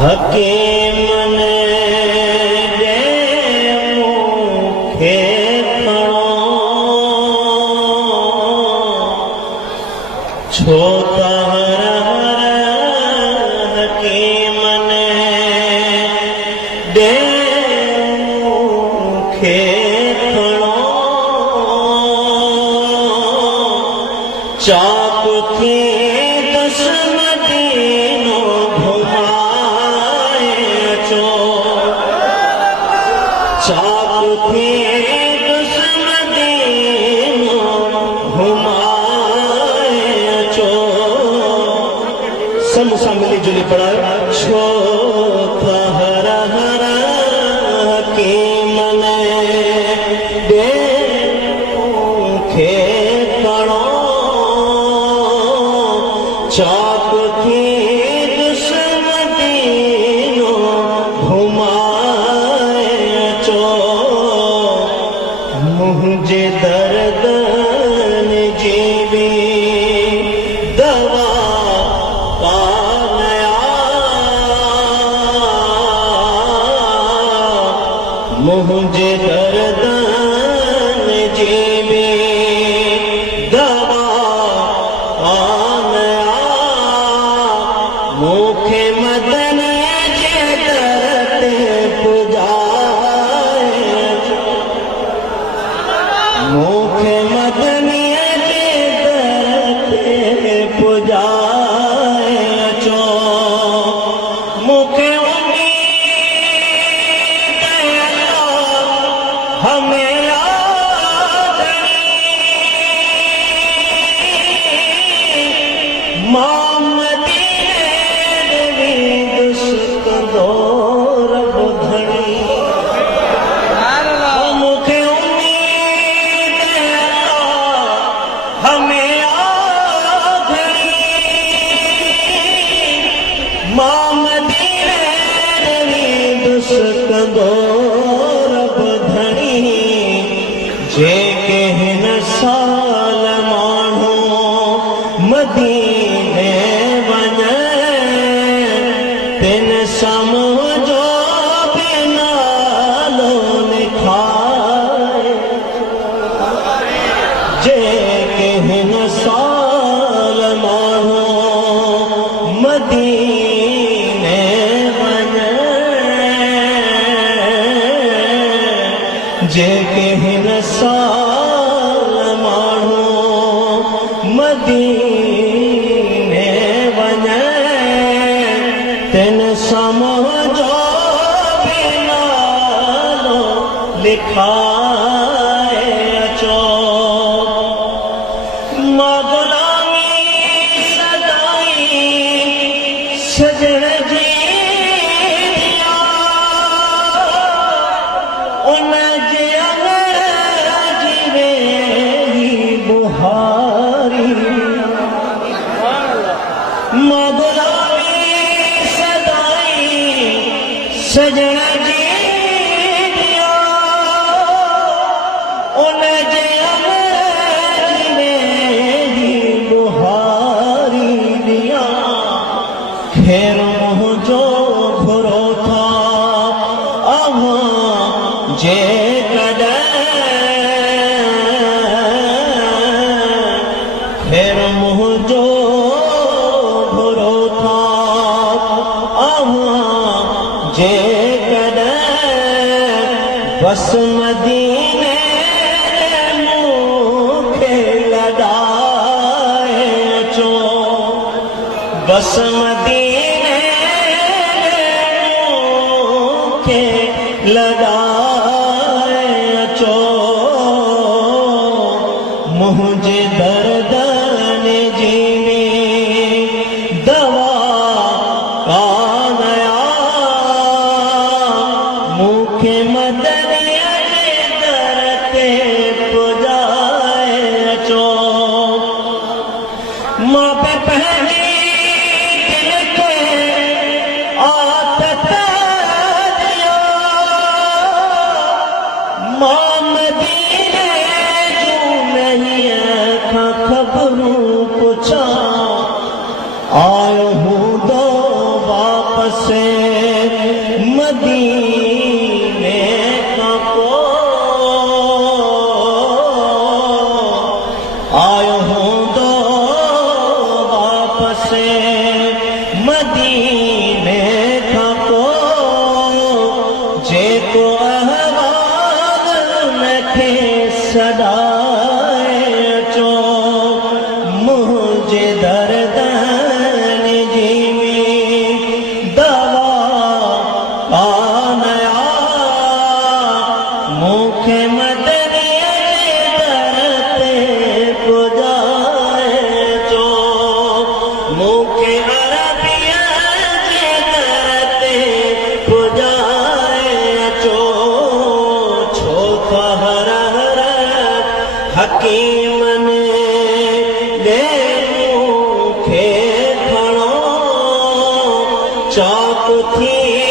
हकीम ने दे मुखे खड़ो छोता हकीम ने दे मुखे खड़ो चाप थी चाप थी दुश्मदीनो घुमाए चो समूसा मिली जुली पड़ा छो हर हर हकीम ने दे मुखे खड़ो चाप थी मुझे दर्द जीवी दवा पाया मुझे दर्द जीवी दवा पाया मुखे मदन जे दर्द पूजा मुखे मदनिया के दरते पुजाए चो मुखे उम्मीद हमें मामदी देवी दुष्ट दौर बुधनी दुष्कंदोर बधनी जे कहन साल माण्हू मदीने वञे तिन समझो बि नालो लिखाए जे कहन साल माण्हू मदीने जे कहन साल माण्हू मदीने वञे तिन समझो बि नालो लिखाए अचो मां गुलामी सदाई सजण जी उन सजण जी दिया उन जे अमर मेरी बुहारी दिया खेर मुझो घुरो था अवां जे खेर मुझो घुरो था अवां जे बस मदीने मुखे लॻाए चो बस मदीने मुखे लॻाए चो मुंहिंजे दर्दन जीवी दवा कानया मुखे मदनिया के दरते पुजाए चो मां पे पहली दिल के आदत दिया मां मदीने जो नहीं था खबरों पुछा आयो हूँ दो वापस मदीने का को आयो हूँ दो वापस मदीने का को जे को अहवाल नखे सदाए चो मुझे दर्दन जीवी दवा पानया मुखे मदनी दरते पुजाए चो मुखे अरबिया जे दरते पुजाए चो छो हर हर हकीम ने दे मुखे खणो चाक थी